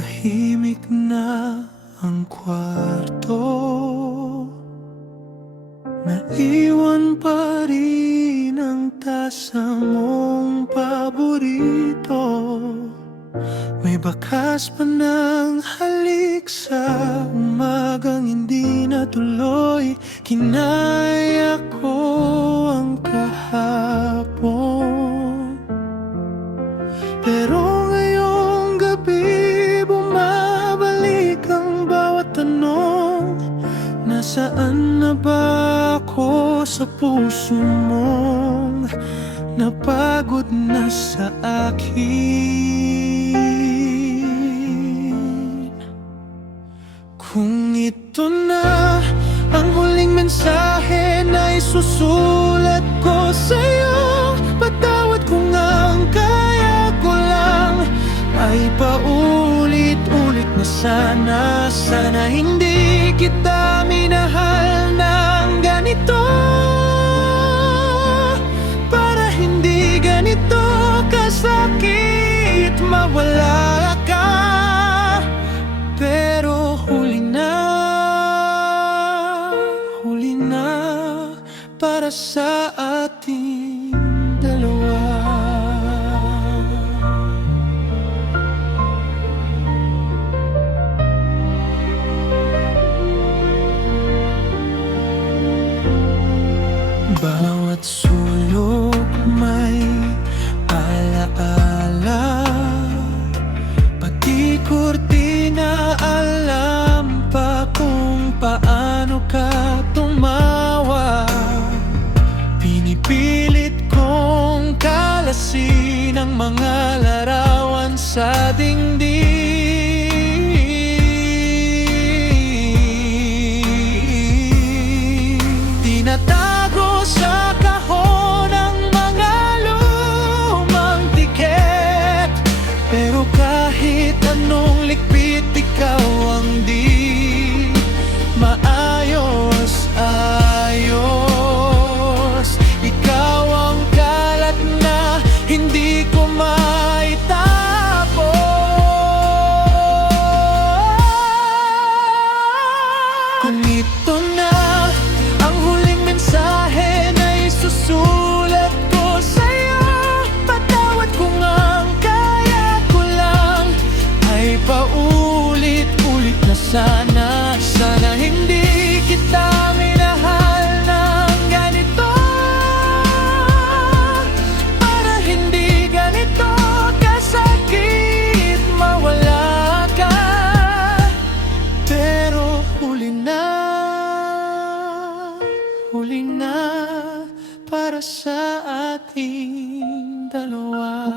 Tahimik na ang kwarto, naiwan pa rin ang tasa mong paborito. May bakas pa ng halik sa umagang hindi natuloy. Kinaya ko ang kahapon, pero ngayong gabi bumabalik ang bawat tanong. Nasaan na ba ako sa puso mong napagod na sa akin? Kung ito na ang huling mensahe na isusulat ko sa'yo, patawad kung ang kaya ko lang ay paulit-ulit na sana. Sana hindi kita minahal ng ganito, para hindi ganito kasakit mawala ka. Pero huli na para sa ating dalawa. Bawat sulok may alaala, pati kurtina alam pa kung paano ka tumawa. Pinipilit kong kalasin ang mga larawan sa dingding. Tinatago sa kahon ang mga lumang tiket, pero kahit anong likpit, ikaw ang di maayos-ayos. Ikaw ang kalat na hindi ko maitapon. Kung ito na ang huling mensahe na isusulat ko sa'yo, patawad kung ang kaya ko lang ay paulit-ulit na sana. Sana hindi kita minahal ng ganito, para hindi ganito kasakit mawala ka. Pero huli na para sa ating dalawa.